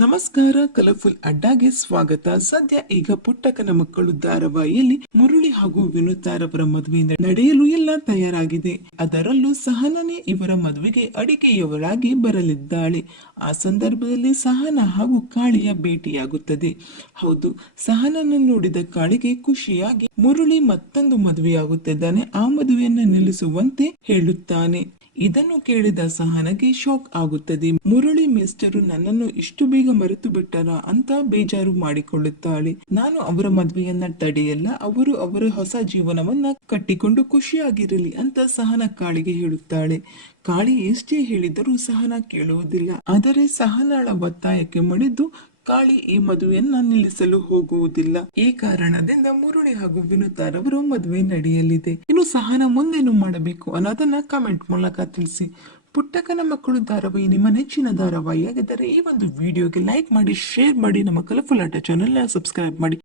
ನಮಸ್ಕಾರ, ಕಲರ್ಫುಲ್ ಅಡ್ಡಾಗೆ ಸ್ವಾಗತ. ಸದ್ಯ ಈಗ ಪುಟ್ಟಕನ ಮಕ್ಕಳು ಧಾರಾವಾಹಿಯಲ್ಲಿ ಮುರುಳಿ ಹಾಗೂ ವಿನುತಾರವರ ಮದುವೆಯಿಂದ ನಡೆಯಲು ಎಲ್ಲ ತಯಾರಾಗಿದೆ. ಅದರಲ್ಲೂ ಸಹನನೇ ಇವರ ಮದುವೆಗೆ ಅಡಿಗೆಯವರಾಗಿ ಬರಲಿದ್ದಾಳೆ. ಆ ಸಂದರ್ಭದಲ್ಲಿ ಸಹನ ಹಾಗೂ ಕಾಳಿಯ ಭೇಟಿಯಾಗುತ್ತದೆ. ಹೌದು, ಸಹನನ್ನು ನೋಡಿದ ಕಾಳಿಗೆ ಖುಷಿಯಾಗಿ ಮುರುಳಿ ಮತ್ತೊಂದು ಮದುವೆಯಾಗುತ್ತಿದ್ದಾನೆ. ಆ ಮದುವೆಯನ್ನು ನಿಲ್ಲಿಸುವಂತೆ ಹೇಳುತ್ತಾನೆ. ಇದನ್ನು ಕೇಳಿದ ಸಹನಗೆ ಶಾಕ್ ಆಗುತ್ತದೆ. ಮುರಳಿ ಮಿಸ್ಟರು ನನ್ನನ್ನು ಇಷ್ಟು ಬೇಗ ಮರೆತು ಬಿಟ್ಟರ ಅಂತ ಬೇಜಾರು ಮಾಡಿಕೊಳ್ಳುತ್ತಾಳೆ. ನಾನು ಅವರ ಮದುವೆಯನ್ನ ತಡೆಯಲ್ಲ, ಅವರು ಅವರ ಹೊಸ ಜೀವನವನ್ನ ಕಟ್ಟಿಕೊಂಡು ಖುಷಿಯಾಗಿರಲಿ ಅಂತ ಸಹನ ಕಾಳಿಗೆ ಹೇಳುತ್ತಾಳೆ. ಕಾಳಿ ಎಷ್ಟೇ ಹೇಳಿದರೂ ಸಹನ ಕೇಳುವುದಿಲ್ಲ. ಆದರೆ ಸಹನಾಳ ಒತ್ತಾಯಕ್ಕೆ ಮಣಿದು ಕಾಳಿ ಈ ಮದುವೆಯನ್ನ ನಿಲ್ಲಿಸಲು ಹೋಗುವುದಿಲ್ಲ. ಈ ಕಾರಣದಿಂದ ಮುರುಳಿ ಹಾಗೂ ವಿನುತಾರವರು ಮದುವೆ ನಡೆಯಲಿದೆ. ಇನ್ನು ಸಹನ ಮುಂದೇನು ಮಾಡಬೇಕು ಅನ್ನೋದನ್ನ ಕಮೆಂಟ್ ಮೂಲಕ ತಿಳಿಸಿ. ಪುಟ್ಟಕನ ಮಕ್ಕಳು ಧಾರಾವಾಹಿ ನಿಮ್ಮ ನೆಚ್ಚಿನ ಧಾರಾವಾಹಿ ಆಗಿದ್ದರೆ ಈ ಒಂದು ವಿಡಿಯೋಗೆ ಲೈಕ್ ಮಾಡಿ ಶೇರ್ ಮಾಡಿ, ನಮ್ಮ ಕಲರ್ಫುಲ್ ಆಟ ಚಾನೆಲ್ ಸಬ್ಸ್ಕ್ರೈಬ್ ಮಾಡಿ.